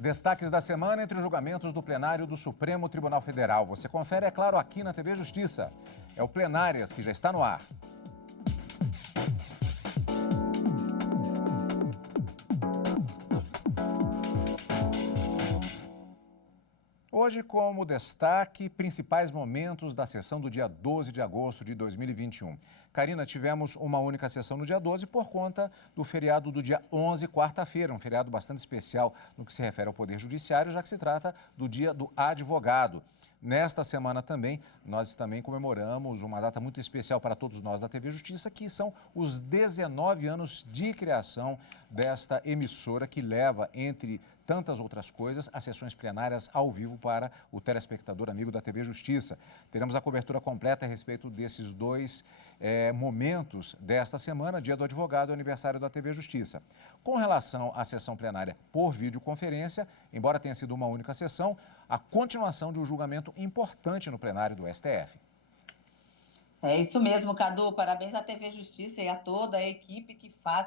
Destaques da semana entre os julgamentos do plenário do Supremo Tribunal Federal. Você confere, é claro, aqui na TV Justiça. É o Plenárias que já está no ar. Hoje, como destaque, principais momentos da sessão do dia 12 de agosto de 2021. Karina, tivemos uma única sessão no dia 12 por conta do feriado do dia 11, quarta-feira, um feriado bastante especial no que se refere ao Poder Judiciário, já que se trata do Dia do Advogado. Nesta semana também, nós também comemoramos uma data muito especial para todos nós da TV Justiça, que são os 19 anos de criação desta emissora que leva, entre tantas outras coisas, as sessões plenárias ao vivo para o telespectador amigo da TV Justiça. Teremos a cobertura completa a respeito desses dois momentos desta semana, Dia do Advogado e aniversário da TV Justiça. Com relação à sessão plenária por videoconferência, embora tenha sido uma única sessão, a continuação de um julgamento importante no plenário do STF. É isso mesmo, Cadu. Parabéns à TV Justiça e a toda a equipe que faz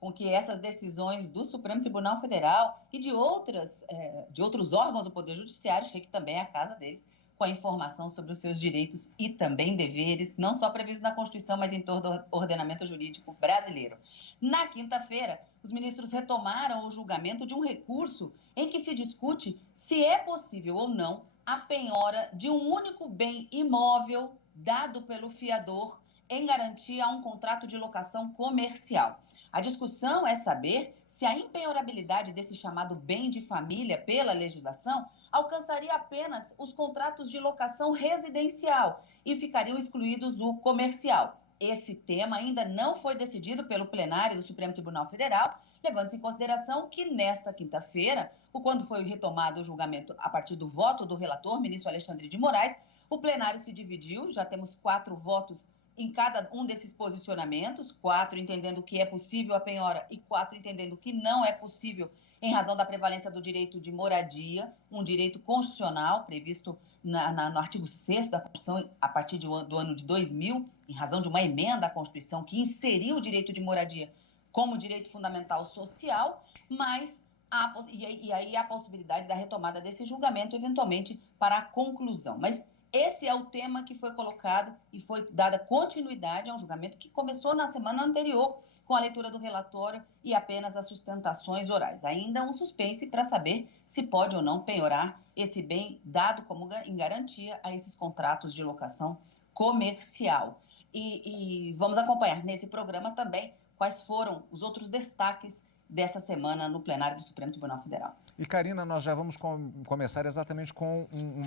com que essas decisões do Supremo Tribunal Federal e de outros órgãos do Poder Judiciário cheguem também à casa deles com a informação sobre os seus direitos e também deveres, não só previstos na Constituição, mas em todo o ordenamento jurídico brasileiro. Na quinta-feira, os ministros retomaram o julgamento de um recurso em que se discute se é possível ou não a penhora de um único bem imóvel dado pelo fiador em garantia a um contrato de locação comercial. A discussão é saber se a impenhorabilidade desse chamado bem de família pela legislação alcançaria apenas os contratos de locação residencial e ficariam excluídos o comercial. Esse tema ainda não foi decidido pelo plenário do Supremo Tribunal Federal, levando-se em consideração que nesta quinta-feira, quando foi retomado o julgamento a partir do voto do relator, ministro Alexandre de Moraes, o plenário se dividiu, já temos 4 votos em cada um desses posicionamentos, 4 entendendo que é possível a penhora e 4 entendendo que não é possível em razão da prevalência do direito de moradia, um direito constitucional previsto no artigo 6º da Constituição a partir do ano de 2000, em razão de uma emenda à Constituição que inseriu o direito de moradia como direito fundamental social, mas aí há a possibilidade da retomada desse julgamento, eventualmente, para a conclusão. Mas esse é o tema que foi colocado e foi dada continuidade a um julgamento que começou na semana anterior com a leitura do relatório e apenas as sustentações orais. Ainda um suspense para saber se pode ou não penhorar esse bem dado como em garantia a esses contratos de locação comercial. E vamos acompanhar nesse programa também quais foram os outros destaques dessa semana no plenário do Supremo Tribunal Federal. E, Karina, nós já vamos começar exatamente com um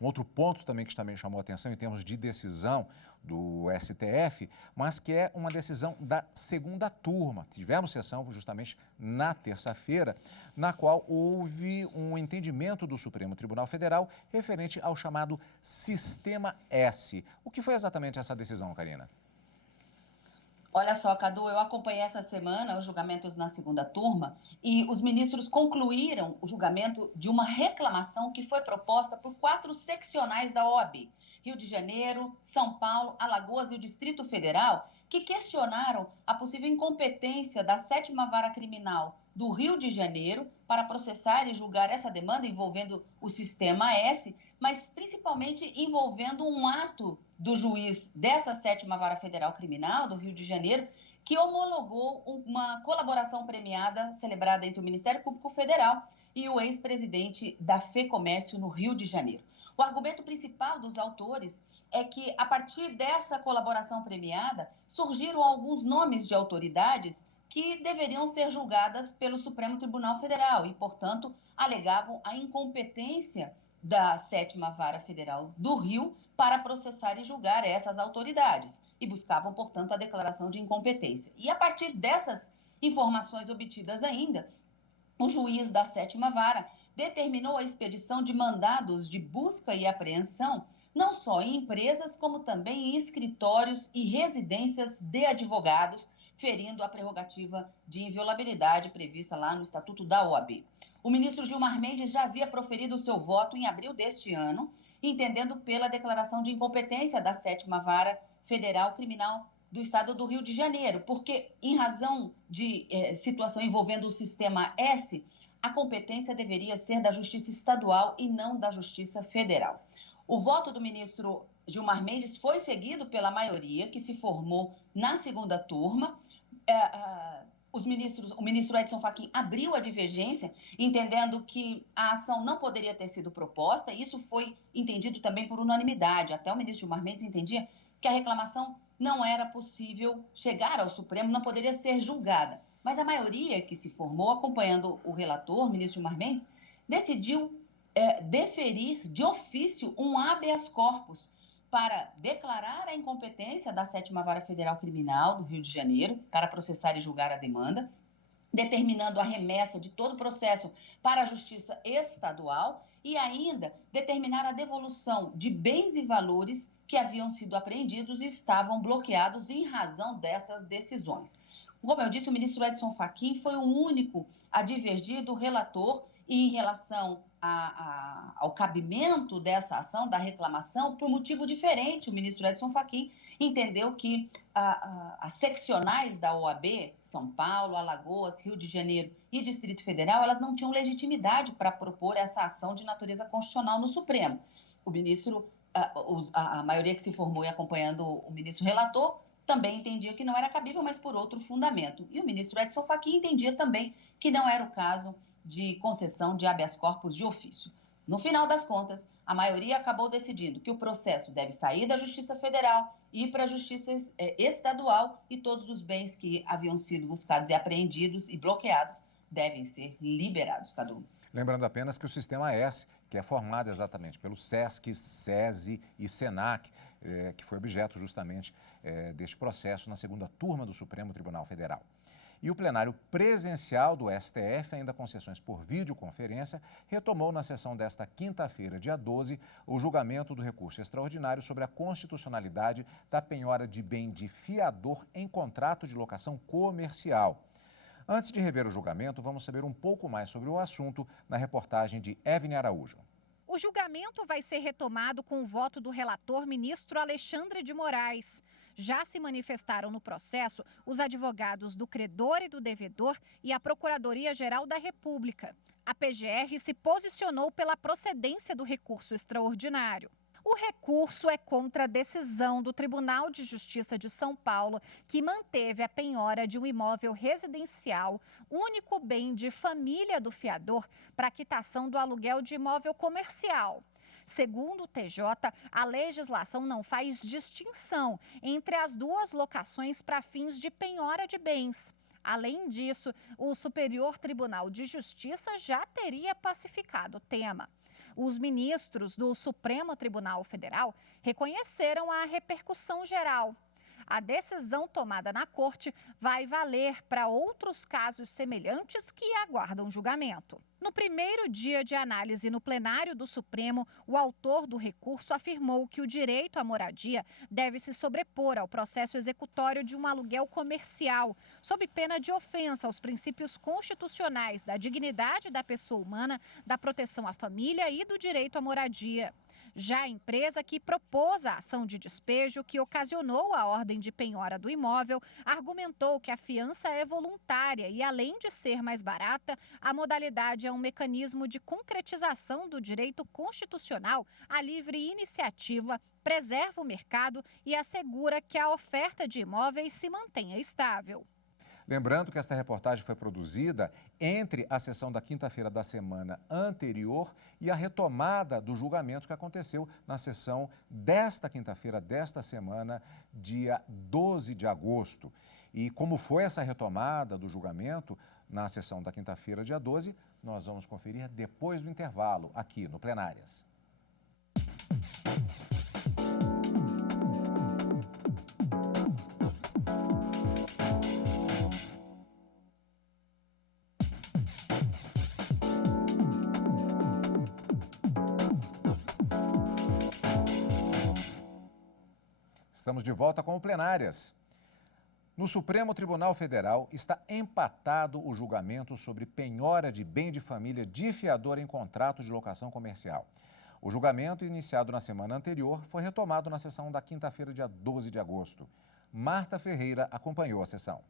outro ponto também que também chamou a atenção em termos de decisão do STF, mas que é uma decisão da segunda turma. Tivemos sessão justamente na terça-feira, na qual houve um entendimento do Supremo Tribunal Federal referente ao chamado Sistema S. O que foi exatamente essa decisão, Karina? Olha só, Cadu, eu acompanhei essa semana os julgamentos na segunda turma e os ministros concluíram o julgamento de uma reclamação que foi proposta por 4 seccionais da OAB, Rio de Janeiro, São Paulo, Alagoas e o Distrito Federal, que questionaram a possível incompetência da 7ª Vara Criminal do Rio de Janeiro para processar e julgar essa demanda envolvendo o Sistema S, mas principalmente envolvendo um ato do juiz dessa 7ª Vara Federal Criminal do Rio de Janeiro, que homologou uma colaboração premiada celebrada entre o Ministério Público Federal e o ex-presidente da FEComércio no Rio de Janeiro. O argumento principal dos autores é que, a partir dessa colaboração premiada, surgiram alguns nomes de autoridades que deveriam ser julgadas pelo Supremo Tribunal Federal e, portanto, alegavam a incompetência da 7ª Vara Federal do Rio para processar e julgar essas autoridades e buscavam, portanto, a declaração de incompetência. E a partir dessas informações obtidas ainda, o juiz da 7ª Vara determinou a expedição de mandados de busca e apreensão, não só em empresas, como também em escritórios e residências de advogados, ferindo a prerrogativa de inviolabilidade prevista lá no Estatuto da OAB. O ministro Gilmar Mendes já havia proferido o seu voto em abril deste ano, entendendo pela declaração de incompetência da 7ª Vara Federal Criminal do Estado do Rio de Janeiro, porque, em razão de situação envolvendo o Sistema S, a competência deveria ser da Justiça Estadual e não da Justiça Federal. O voto do ministro Gilmar Mendes foi seguido pela maioria que se formou na segunda turma. O ministro Edson Fachin abriu a divergência, entendendo que a ação não poderia ter sido proposta, e isso foi entendido também por unanimidade. Até o ministro Gilmar Mendes entendia que a reclamação não era possível chegar ao Supremo, não poderia ser julgada. Mas a maioria que se formou, acompanhando o relator, o ministro Gilmar Mendes, decidiu deferir de ofício um habeas corpus para declarar a incompetência da 7ª Vara Federal Criminal do Rio de Janeiro para processar e julgar a demanda, determinando a remessa de todo o processo para a Justiça Estadual e ainda determinar a devolução de bens e valores que haviam sido apreendidos e estavam bloqueados em razão dessas decisões. Como eu disse, o ministro Edson Fachin foi o único a divergir do relator e em relação ao cabimento dessa ação, da reclamação, por motivo diferente. O ministro Edson Fachin entendeu que as seccionais da OAB, São Paulo, Alagoas, Rio de Janeiro e Distrito Federal, elas não tinham legitimidade para propor essa ação de natureza constitucional no Supremo. O ministro, a maioria que se formou e acompanhando o ministro relator, também entendia que não era cabível, mas por outro fundamento. E o ministro Edson Fachin entendia também que não era o caso de concessão de habeas corpus de ofício. No final das contas, a maioria acabou decidindo que o processo deve sair da Justiça Federal e ir para a Justiça Estadual e todos os bens que haviam sido buscados e apreendidos e bloqueados devem ser liberados, Cadu. Lembrando apenas que o Sistema S, que é formado exatamente pelo SESC, SESI e SENAC, que foi objeto justamente deste processo na segunda turma do Supremo Tribunal Federal. E o plenário presencial do STF, ainda com sessões por videoconferência, retomou na sessão desta quinta-feira, dia 12, o julgamento do recurso extraordinário sobre a constitucionalidade da penhora de bem de fiador em contrato de locação comercial. Antes de rever o julgamento, vamos saber um pouco mais sobre o assunto na reportagem de Evne Araújo. O julgamento vai ser retomado com o voto do relator ministro Alexandre de Moraes. Já se manifestaram no processo os advogados do credor e do devedor e a Procuradoria-Geral da República. A PGR se posicionou pela procedência do recurso extraordinário. O recurso é contra a decisão do Tribunal de Justiça de São Paulo, que manteve a penhora de um imóvel residencial, único bem de família do fiador, para quitação do aluguel de imóvel comercial. Segundo o TJ, a legislação não faz distinção entre as duas locações para fins de penhora de bens. Além disso, o Superior Tribunal de Justiça já teria pacificado o tema. Os ministros do Supremo Tribunal Federal reconheceram a repercussão geral. A decisão tomada na Corte vai valer para outros casos semelhantes que aguardam julgamento. No primeiro dia de análise no plenário do Supremo, o autor do recurso afirmou que o direito à moradia deve se sobrepor ao processo executório de um aluguel comercial, sob pena de ofensa aos princípios constitucionais da dignidade da pessoa humana, da proteção à família e do direito à moradia. Já a empresa que propôs a ação de despejo que ocasionou a ordem de penhora do imóvel argumentou que a fiança é voluntária e, além de ser mais barata, a modalidade é um mecanismo de concretização do direito constitucional à livre iniciativa, preserva o mercado e assegura que a oferta de imóveis se mantenha estável. Lembrando que esta reportagem foi produzida entre a sessão da quinta-feira da semana anterior e a retomada do julgamento que aconteceu na sessão desta quinta-feira, desta semana, dia 12 de agosto. E como foi essa retomada do julgamento na sessão da quinta-feira, dia 12, nós vamos conferir depois do intervalo, aqui no Plenárias. Estamos de volta com o Plenárias. No Supremo Tribunal Federal está empatado o julgamento sobre penhora de bem de família de fiador em contrato de locação comercial. O julgamento, iniciado na semana anterior, foi retomado na sessão da quinta-feira, dia 12 de agosto. Marta Ferreira acompanhou a sessão.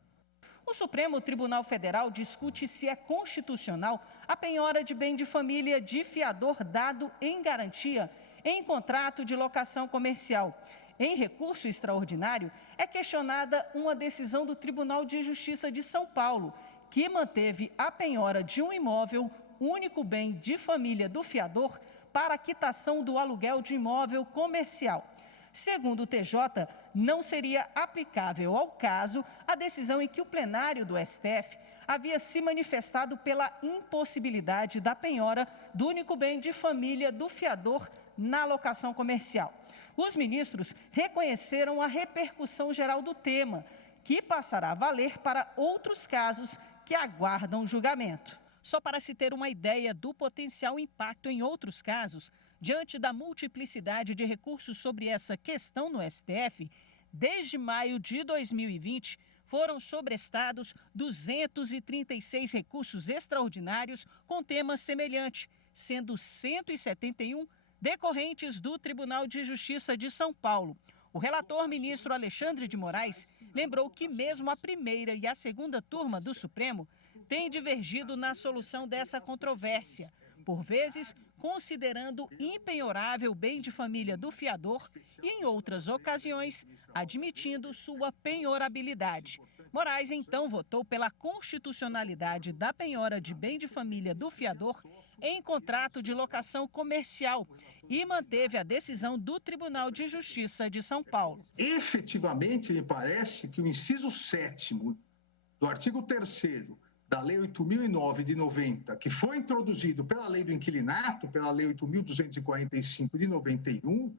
O Supremo Tribunal Federal discute se é constitucional a penhora de bem de família de fiador dado em garantia em contrato de locação comercial. Em recurso extraordinário, é questionada uma decisão do Tribunal de Justiça de São Paulo, que manteve a penhora de um imóvel, único bem de família do fiador, para a quitação do aluguel de imóvel comercial. Segundo o TJ, não seria aplicável ao caso a decisão em que o plenário do STF havia se manifestado pela impossibilidade da penhora do único bem de família do fiador na locação comercial. Os ministros reconheceram a repercussão geral do tema, que passará a valer para outros casos que aguardam julgamento. Só para se ter uma ideia do potencial impacto em outros casos, diante da multiplicidade de recursos sobre essa questão no STF, desde maio de 2020, foram sobrestados 236 recursos extraordinários com tema semelhante, sendo 171 decorrentes do Tribunal de Justiça de São Paulo. O relator, ministro Alexandre de Moraes, lembrou que mesmo a primeira e a segunda turma do Supremo têm divergido na solução dessa controvérsia, por vezes considerando impenhorável o bem de família do fiador e, em outras ocasiões, admitindo sua penhorabilidade. Moraes, então, votou pela constitucionalidade da penhora de bem de família do fiador em contrato de locação comercial e manteve a decisão do Tribunal de Justiça de São Paulo. Efetivamente, me parece que o inciso 7º do artigo 3º da Lei 8.009 de 90, que foi introduzido pela Lei do Inquilinato, pela Lei 8.245 de 91,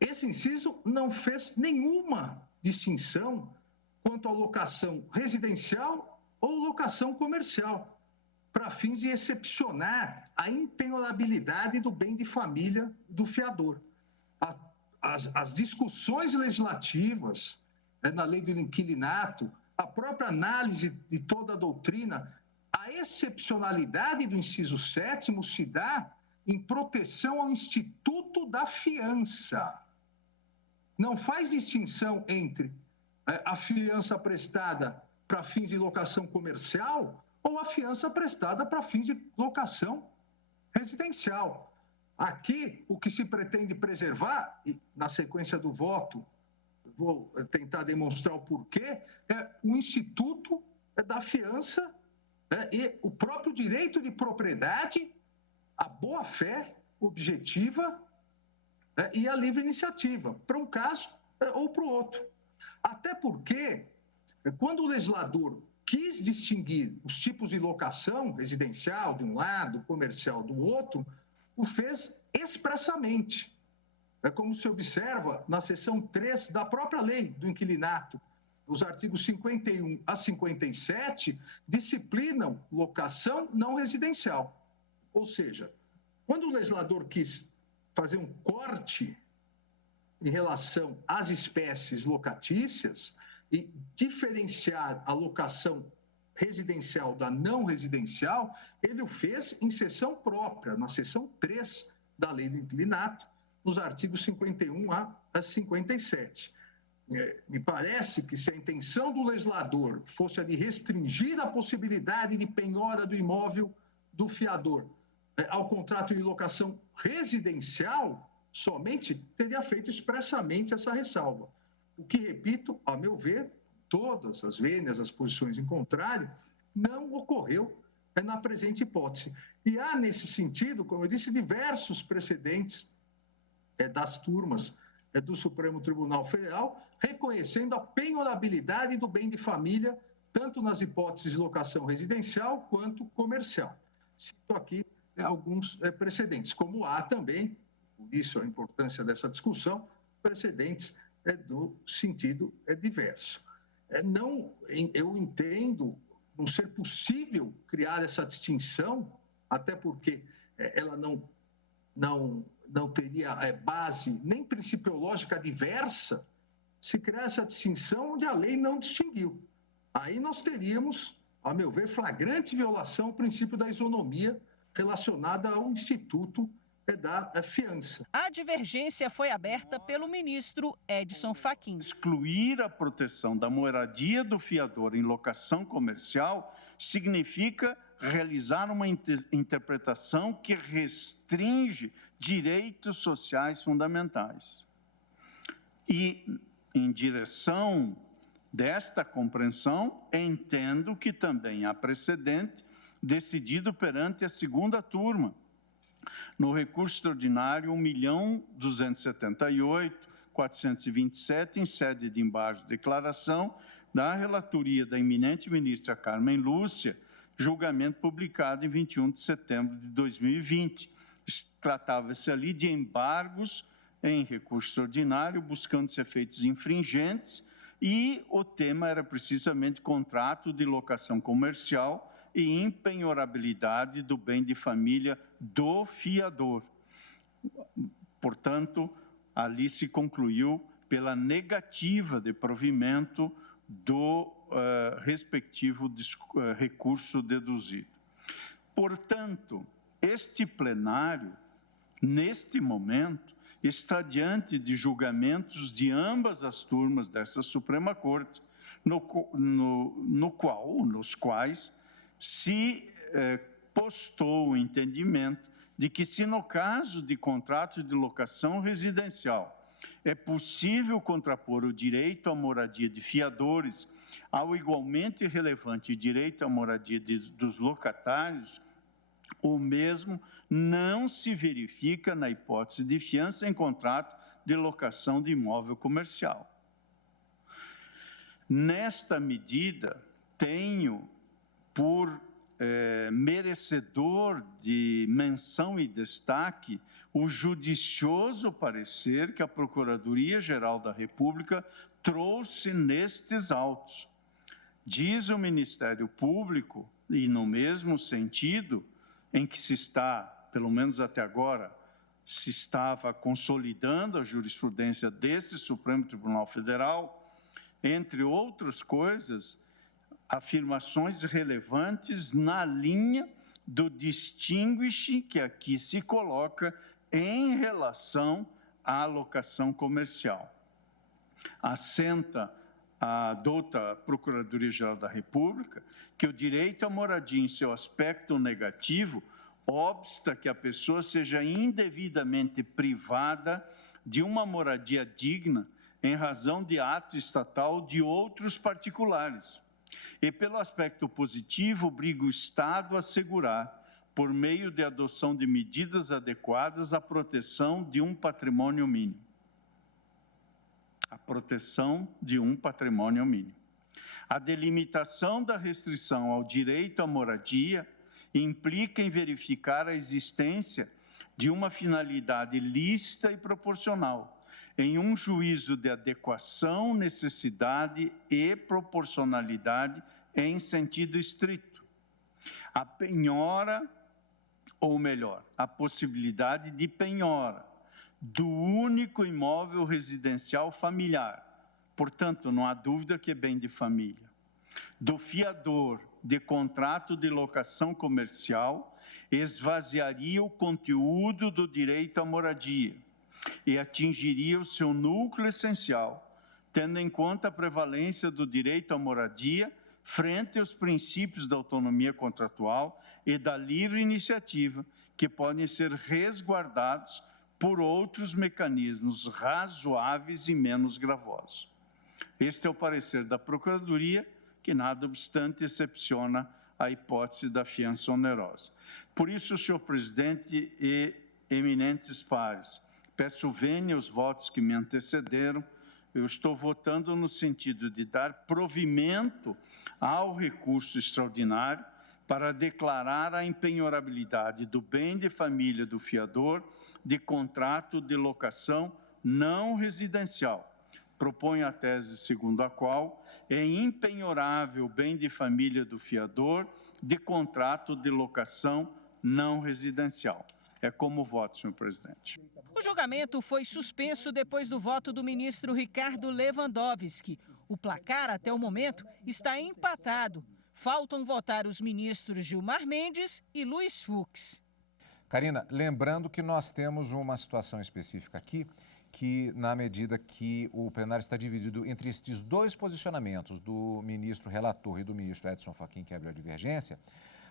esse inciso não fez nenhuma distinção quanto à locação residencial ou locação comercial, para fins de excepcionar a impenhorabilidade do bem de família do fiador. As discussões legislativas na Lei do Inquilinato, a própria análise de toda a doutrina, a excepcionalidade do inciso 7º se dá em proteção ao instituto da fiança. Não faz distinção entre a fiança prestada para fins de locação comercial ou a fiança prestada para fins de locação residencial. Aqui, o que se pretende preservar, e na sequência do voto, vou tentar demonstrar o porquê, é o instituto da fiança e o próprio direito de propriedade, a boa-fé objetiva e a livre iniciativa, para um caso ou para o outro. Até porque, quando o legislador quis distinguir os tipos de locação residencial de um lado, comercial do outro, o fez expressamente. É como se observa na seção 3 da própria Lei do Inquilinato. Os artigos 51 a 57 disciplinam locação não residencial. Ou seja, quando o legislador quis fazer um corte em relação às espécies locatícias e diferenciar a locação residencial da não residencial, ele o fez em seção própria, na seção 3 da Lei do Inquilinato, nos artigos 51 a 57. Me parece que se a intenção do legislador fosse a de restringir a possibilidade de penhora do imóvel do fiador ao contrato de locação residencial, somente teria feito expressamente essa ressalva. O que, repito, a meu ver, todas as vênias, as posições em contrário, não ocorreu na presente hipótese. E há, nesse sentido, como eu disse, diversos precedentes das turmas do Supremo Tribunal Federal, reconhecendo a penhorabilidade do bem de família, tanto nas hipóteses de locação residencial quanto comercial. Cito aqui alguns precedentes, como há também, por isso a importância dessa discussão, precedentes do sentido diverso. Eu entendo não ser possível criar essa distinção, até porque ela não teria base nem principiológica diversa se criar essa distinção onde a lei não distinguiu. Aí nós teríamos, a meu ver, flagrante violação ao princípio da isonomia relacionada ao instituto da fiança. A divergência foi aberta pelo ministro Edson Fachin. Excluir a proteção da moradia do fiador em locação comercial significa realizar uma interpretação que restringe direitos sociais fundamentais. E, em direção desta compreensão, entendo que também há precedente decidido perante a segunda turma, no recurso extraordinário 1.278.427, em sede de embargo de declaração, da relatoria da eminente ministra Carmen Lúcia, julgamento publicado em 21 de setembro de 2020. Tratava-se ali de embargos em recurso extraordinário, buscando-se efeitos infringentes, e o tema era precisamente contrato de locação comercial e impenhorabilidade do bem de família do fiador. Portanto, ali se concluiu pela negativa de provimento do respectivo recurso deduzido. Portanto, este plenário, neste momento, está diante de julgamentos de ambas as turmas dessa Suprema Corte, nos quais se postou o entendimento de que, se no caso de contrato de locação residencial é possível contrapor o direito à moradia de fiadores ao igualmente relevante direito à moradia dos locatários, o mesmo não se verifica na hipótese de fiança em contrato de locação de imóvel comercial. Nesta medida, tenho por merecedor de menção e destaque o judicioso parecer que a Procuradoria-Geral da República trouxe nestes autos. Diz o Ministério Público, e no mesmo sentido em que se está, pelo menos até agora, se estava consolidando a jurisprudência desse Supremo Tribunal Federal, entre outras coisas, afirmações relevantes na linha do distinguish que aqui se coloca em relação à locação comercial. Assenta a douta Procuradoria-Geral da República que o direito à moradia em seu aspecto negativo obsta que a pessoa seja indevidamente privada de uma moradia digna em razão de ato estatal ou de outros particulares. E, pelo aspecto positivo, obriga o Estado a assegurar, por meio de adoção de medidas adequadas, a proteção de um patrimônio mínimo. A proteção de um patrimônio mínimo. A delimitação da restrição ao direito à moradia implica em verificar a existência de uma finalidade lícita e proporcional, em um juízo de adequação, necessidade e proporcionalidade em sentido estrito. A penhora, ou melhor, a possibilidade de penhora do único imóvel residencial familiar, portanto, não há dúvida que é bem de família, do fiador de contrato de locação comercial, esvaziaria o conteúdo do direito à moradia e atingiria o seu núcleo essencial, tendo em conta a prevalência do direito à moradia frente aos princípios da autonomia contratual e da livre iniciativa, que podem ser resguardados por outros mecanismos razoáveis e menos gravosos. Este é o parecer da Procuradoria, que, nada obstante, excepciona a hipótese da fiança onerosa. Por isso, senhor presidente e eminentes pares, peço vênia aos votos que me antecederam. Eu estou votando no sentido de dar provimento ao recurso extraordinário para declarar a impenhorabilidade do bem de família do fiador de contrato de locação não residencial. Proponho a tese segundo a qual é impenhorável o bem de família do fiador de contrato de locação não residencial. É como voto, senhor presidente. O julgamento foi suspenso depois do voto do ministro Ricardo Lewandowski. O placar, até o momento, está empatado. Faltam votar os ministros Gilmar Mendes e Luiz Fux. Karina, lembrando que nós temos uma situação específica aqui, que na medida que o plenário está dividido entre estes dois posicionamentos do ministro relator e do ministro Edson Fachin, que abriu a divergência,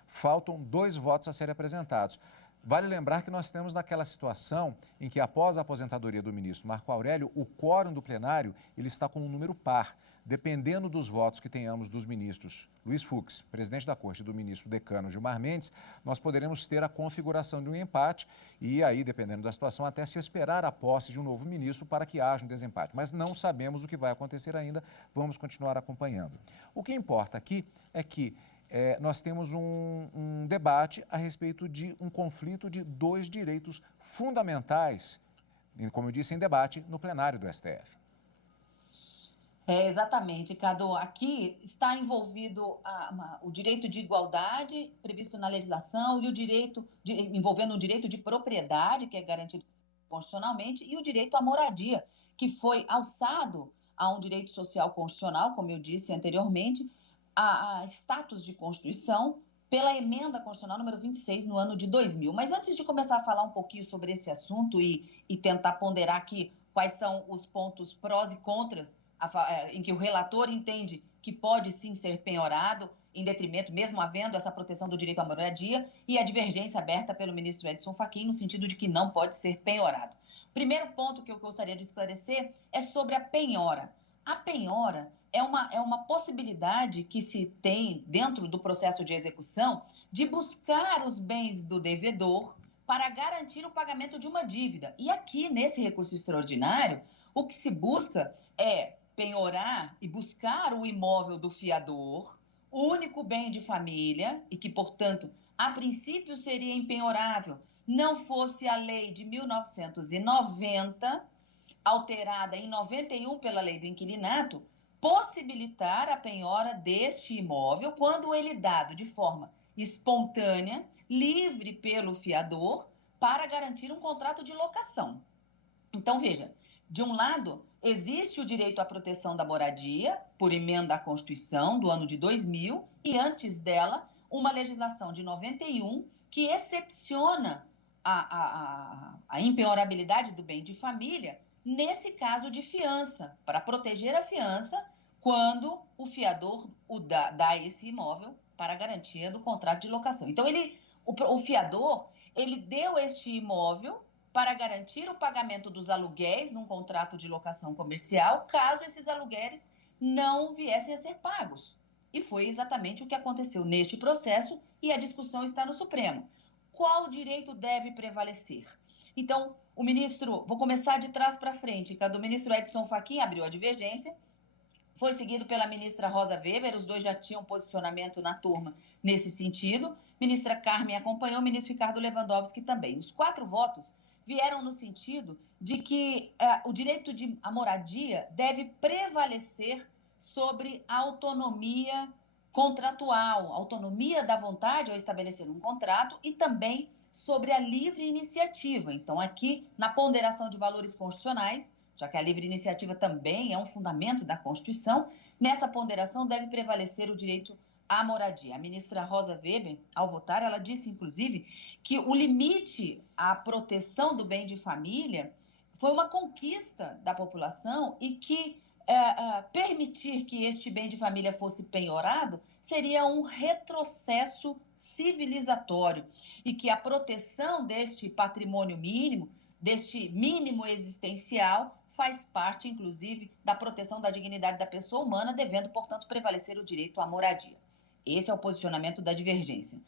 faltam 2 votos a serem apresentados. Vale lembrar que nós temos naquela situação em que, após a aposentadoria do ministro Marco Aurélio, o quórum do plenário ele está com um número par. Dependendo dos votos que tenhamos dos ministros Luiz Fux, presidente da Corte, e do ministro decano Gilmar Mendes, nós poderemos ter a configuração de um empate e aí, dependendo da situação, até se esperar a posse de um novo ministro para que haja um desempate. Mas não sabemos o que vai acontecer ainda, vamos continuar acompanhando. O que importa aqui é que nós temos um debate a respeito de um conflito de 2 direitos fundamentais, como eu disse, em debate no plenário do STF. Exatamente, Cadu. Aqui está envolvido o direito de igualdade previsto na legislação e o direito envolvendo o direito de propriedade, que é garantido constitucionalmente, e o direito à moradia, que foi alçado a um direito social constitucional, como eu disse anteriormente, a status de Constituição pela emenda constitucional número 26 no ano de 2000. Mas antes de começar a falar um pouquinho sobre esse assunto e tentar ponderar aqui quais são os pontos prós e contras em que o relator entende que pode sim ser penhorado em detrimento, mesmo havendo essa proteção do direito à moradia, e a divergência aberta pelo ministro Edson Fachin no sentido de que não pode ser penhorado. Primeiro ponto que eu gostaria de esclarecer é sobre a penhora. A penhora é uma possibilidade que se tem dentro do processo de execução de buscar os bens do devedor para garantir o pagamento de uma dívida. E aqui, nesse recurso extraordinário, o que se busca é penhorar e buscar o imóvel do fiador, o único bem de família, e que, portanto, a princípio seria impenhorável, não fosse a lei de 1990, alterada em 91 pela lei do inquilinato, possibilitar a penhora deste imóvel quando ele é dado de forma espontânea, livre pelo fiador, para garantir um contrato de locação. Então, veja, de um lado, existe o direito à proteção da moradia, por emenda à Constituição do ano de 2000, e antes dela, uma legislação de 91 que excepciona a impenhorabilidade do bem de família, nesse caso de fiança, para proteger a fiança quando o fiador dá esse imóvel para a garantia do contrato de locação. Então, o fiador, ele deu este imóvel para garantir o pagamento dos aluguéis num contrato de locação comercial, caso esses aluguéis não viessem a ser pagos. E foi exatamente o que aconteceu neste processo e a discussão está no Supremo. Qual direito deve prevalecer? Então, o ministro, vou começar de trás para frente, Cadu, o ministro Edson Fachin abriu a divergência, foi seguido pela ministra Rosa Weber, os dois já tinham posicionamento na turma nesse sentido, ministra Carmen acompanhou, o ministro Ricardo Lewandowski também. Os 4 votos vieram no sentido de que o direito à moradia deve prevalecer sobre a autonomia contratual, autonomia da vontade ao estabelecer um contrato e também sobre a livre iniciativa. Então, aqui, na ponderação de valores constitucionais, já que a livre iniciativa também é um fundamento da Constituição, nessa ponderação deve prevalecer o direito à moradia. A ministra Rosa Weber, ao votar, ela disse, inclusive, que o limite à proteção do bem de família foi uma conquista da população e que permitir que este bem de família fosse penhorado seria um retrocesso civilizatório e que a proteção deste patrimônio mínimo, deste mínimo existencial, faz parte, inclusive, da proteção da dignidade da pessoa humana, devendo, portanto, prevalecer o direito à moradia. Esse é o posicionamento da divergência,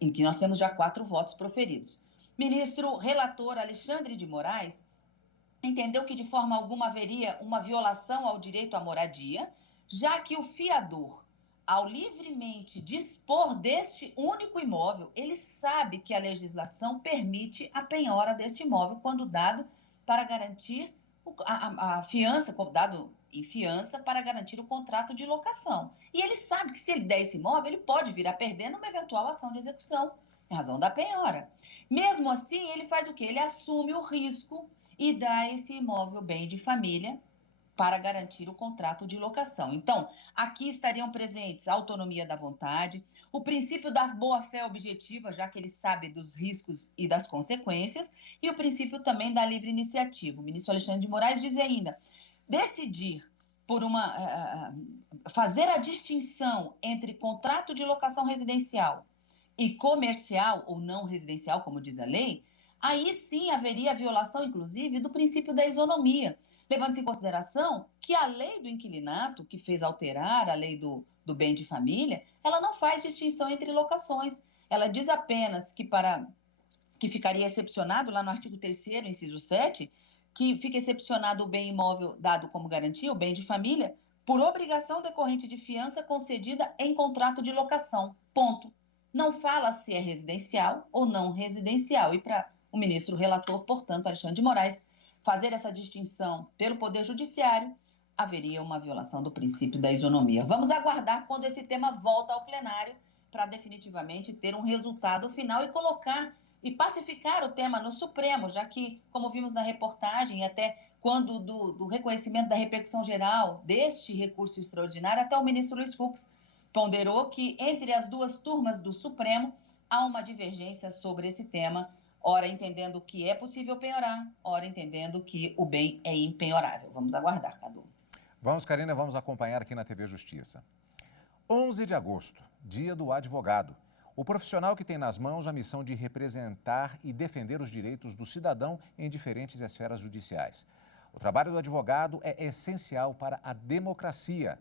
em que nós temos já 4 votos proferidos. Ministro relator Alexandre de Moraes entendeu que de forma alguma haveria uma violação ao direito à moradia, já que o fiador, ao livremente dispor deste único imóvel, ele sabe que a legislação permite a penhora deste imóvel quando dado para garantir a fiança, dado em fiança para garantir o contrato de locação. E ele sabe que se ele der esse imóvel, ele pode vir a perder numa eventual ação de execução, em razão da penhora. Mesmo assim, ele faz o quê? Ele assume o risco e dá esse imóvel bem de família para garantir o contrato de locação. Então, aqui estariam presentes a autonomia da vontade, o princípio da boa-fé objetiva, já que ele sabe dos riscos e das consequências, e o princípio também da livre iniciativa. O ministro Alexandre de Moraes diz ainda, decidir por fazer a distinção entre contrato de locação residencial e comercial ou não residencial, como diz a lei, aí sim haveria violação, inclusive, do princípio da isonomia, levando-se em consideração que a lei do inquilinato, que fez alterar a lei do bem de família, ela não faz distinção entre locações. Ela diz apenas que ficaria excepcionado, lá no artigo 3º, inciso 7, que fica excepcionado o bem imóvel dado como garantia, o bem de família, por obrigação decorrente de fiança concedida em contrato de locação. Ponto. Não fala se é residencial ou não residencial. E para o ministro relator, portanto, Alexandre de Moraes, fazer essa distinção pelo Poder Judiciário, haveria uma violação do princípio da isonomia. Vamos aguardar quando esse tema volta ao plenário para definitivamente ter um resultado final e colocar e pacificar o tema no Supremo, já que, como vimos na reportagem, até quando do reconhecimento da repercussão geral deste recurso extraordinário, até o ministro Luiz Fux ponderou que entre as duas turmas do Supremo há uma divergência sobre esse tema, ora entendendo que é possível penhorar, ora entendendo que o bem é impenhorável. Vamos aguardar, Cadu. Vamos, Karina, vamos acompanhar aqui na TV Justiça. 11 de agosto, dia do advogado. O profissional que tem nas mãos a missão de representar e defender os direitos do cidadão em diferentes esferas judiciais. O trabalho do advogado é essencial para a democracia.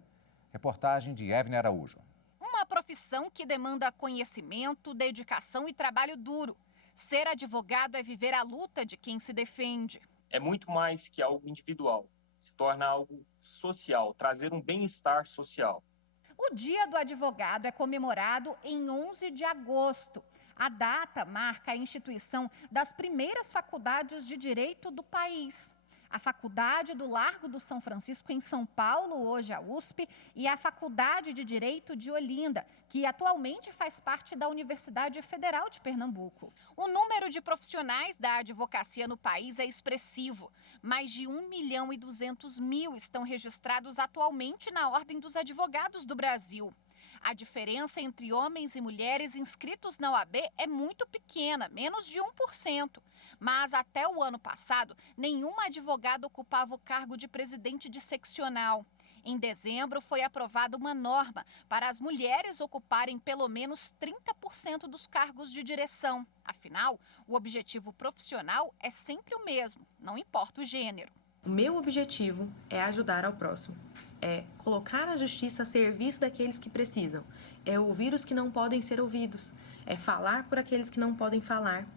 Reportagem de Evne Araújo. Uma profissão que demanda conhecimento, dedicação e trabalho duro. Ser advogado é viver a luta de quem se defende. É muito mais que algo individual. Se torna algo social, trazer um bem-estar social. O Dia do Advogado é comemorado em 11 de agosto. A data marca a instituição das primeiras faculdades de direito do país. A Faculdade do Largo do São Francisco, em São Paulo, hoje a USP, e a Faculdade de Direito de Olinda, que atualmente faz parte da Universidade Federal de Pernambuco. O número de profissionais da advocacia no país é expressivo. Mais de 1.200.000 estão registrados atualmente na Ordem dos Advogados do Brasil. A diferença entre homens e mulheres inscritos na OAB é muito pequena, menos de 1%. Mas até o ano passado, nenhuma advogada ocupava o cargo de presidente de seccional. Em dezembro, foi aprovada uma norma para as mulheres ocuparem pelo menos 30% dos cargos de direção. Afinal, o objetivo profissional é sempre o mesmo, não importa o gênero. O meu objetivo é ajudar ao próximo, é colocar a justiça a serviço daqueles que precisam, é ouvir os que não podem ser ouvidos, é falar por aqueles que não podem falar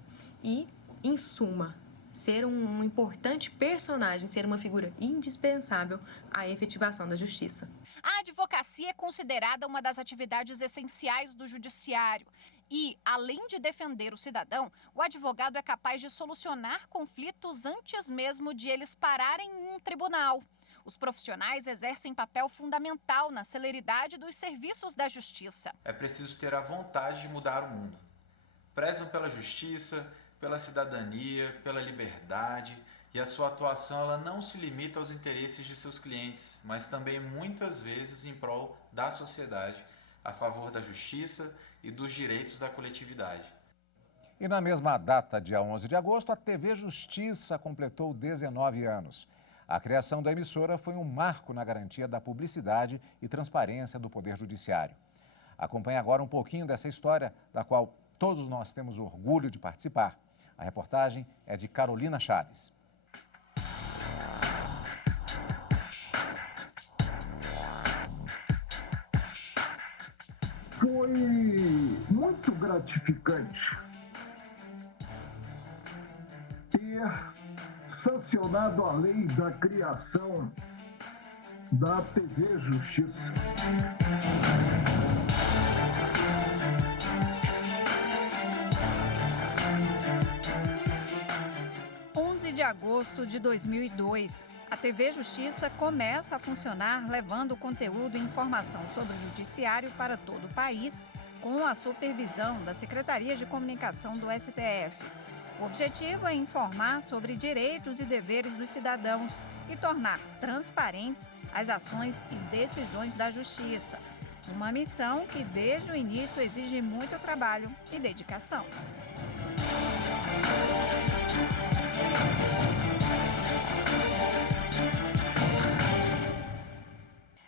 e, em suma, ser um importante personagem, ser uma figura indispensável à efetivação da justiça. A advocacia é considerada uma das atividades essenciais do judiciário. E, além de defender o cidadão, o advogado é capaz de solucionar conflitos antes mesmo de eles pararem em um tribunal. Os profissionais exercem papel fundamental na celeridade dos serviços da justiça. É preciso ter a vontade de mudar o mundo. Prezam pela justiça, pela cidadania, pela liberdade, e a sua atuação ela não se limita aos interesses de seus clientes, mas também muitas vezes em prol da sociedade, a favor da justiça e dos direitos da coletividade. E na mesma data, dia 11 de agosto, a TV Justiça completou 19 anos. A criação da emissora foi um marco na garantia da publicidade e transparência do Poder Judiciário. Acompanhe agora um pouquinho dessa história, da qual todos nós temos orgulho de participar. A reportagem é de Carolina Chaves. Foi muito gratificante ter sancionado a lei da criação da TV Justiça. De agosto de 2002, a TV Justiça começa a funcionar levando conteúdo e informação sobre o judiciário para todo o país, com a supervisão da Secretaria de Comunicação do STF. O objetivo é informar sobre direitos e deveres dos cidadãos e tornar transparentes as ações e decisões da Justiça. Uma missão que, desde o início, exige muito trabalho e dedicação.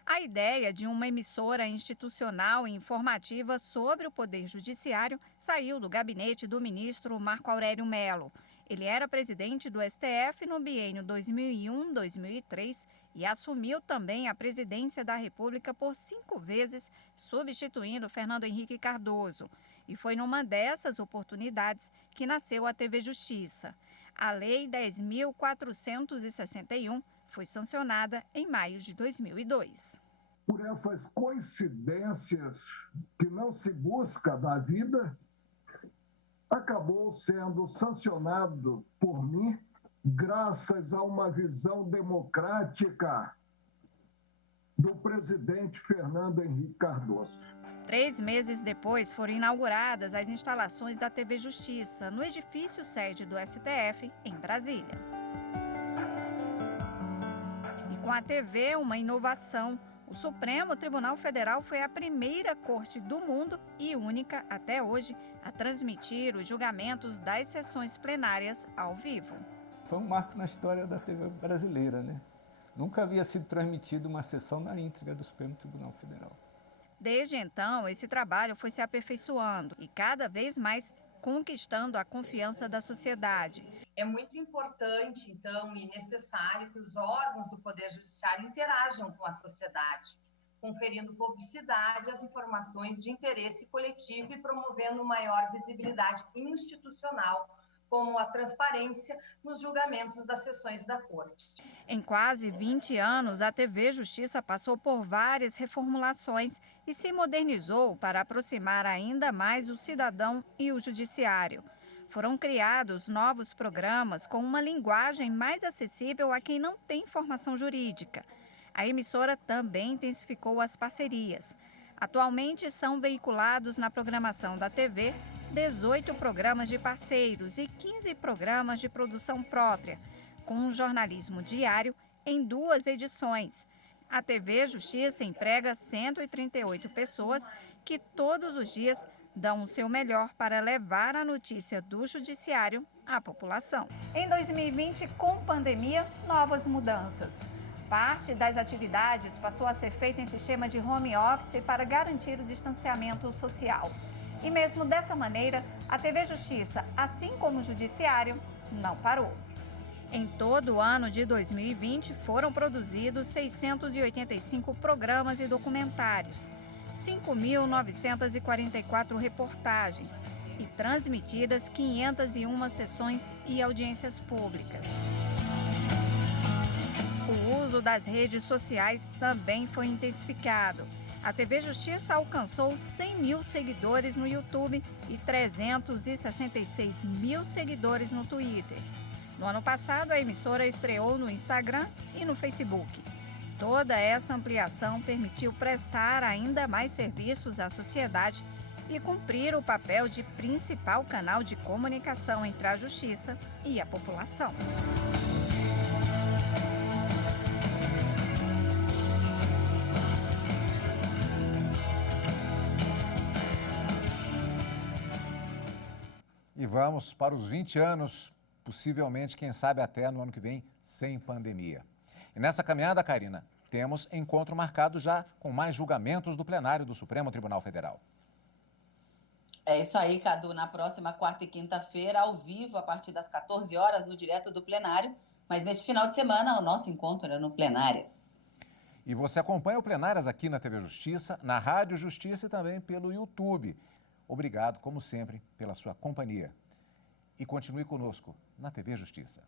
A ideia de uma emissora institucional e informativa sobre o Poder Judiciário saiu do gabinete do ministro Marco Aurélio Mello. Ele era presidente do STF no biênio 2001-2003 e assumiu também a presidência da República por 5 vezes, substituindo Fernando Henrique Cardoso. E foi numa dessas oportunidades que nasceu a TV Justiça. A Lei 10.461 foi sancionada em maio de 2002. Por essas coincidências que não se busca da vida, acabou sendo sancionado por mim graças a uma visão democrática do presidente Fernando Henrique Cardoso. 3 meses depois, foram inauguradas as instalações da TV Justiça, no edifício sede do STF, em Brasília. E com a TV, uma inovação. O Supremo Tribunal Federal foi a primeira corte do mundo e única, até hoje, a transmitir os julgamentos das sessões plenárias ao vivo. Foi um marco na história da TV brasileira, né? Nunca havia sido transmitida uma sessão na íntegra do Supremo Tribunal Federal. Desde então, esse trabalho foi se aperfeiçoando e cada vez mais conquistando a confiança da sociedade. É muito importante, então, e necessário que os órgãos do Poder Judiciário interajam com a sociedade, conferindo publicidade às informações de interesse coletivo e promovendo maior visibilidade institucional, como a transparência nos julgamentos das sessões da Corte. Em quase 20 anos, a TV Justiça passou por várias reformulações e se modernizou para aproximar ainda mais o cidadão e o judiciário. Foram criados novos programas com uma linguagem mais acessível a quem não tem formação jurídica. A emissora também intensificou as parcerias. Atualmente são veiculados na programação da TV 18 programas de parceiros e 15 programas de produção própria, com um jornalismo diário em 2 edições. A TV Justiça emprega 138 pessoas que todos os dias dão o seu melhor para levar a notícia do judiciário à população. Em 2020, com pandemia, novas mudanças. Parte das atividades passou a ser feita em sistema de home office para garantir o distanciamento social. E mesmo dessa maneira, a TV Justiça, assim como o Judiciário, não parou. Em todo o ano de 2020, foram produzidos 685 programas e documentários, 5.944 reportagens e transmitidas 501 sessões e audiências públicas. O uso das redes sociais também foi intensificado. A TV Justiça alcançou 100 mil seguidores no YouTube e 366 mil seguidores no Twitter. No ano passado, a emissora estreou no Instagram e no Facebook. Toda essa ampliação permitiu prestar ainda mais serviços à sociedade e cumprir o papel de principal canal de comunicação entre a Justiça e a população. E vamos para os 20 anos, possivelmente, quem sabe até no ano que vem, sem pandemia. E nessa caminhada, Karina, temos encontro marcado já com mais julgamentos do plenário do Supremo Tribunal Federal. É isso aí, Cadu. Na próxima quarta e quinta-feira, ao vivo, a partir das 14 horas, no direto do plenário. Mas neste final de semana, o nosso encontro é no Plenárias. E você acompanha o Plenárias aqui na TV Justiça, na Rádio Justiça e também pelo YouTube. Obrigado, como sempre, pela sua companhia. E continue conosco na TV Justiça.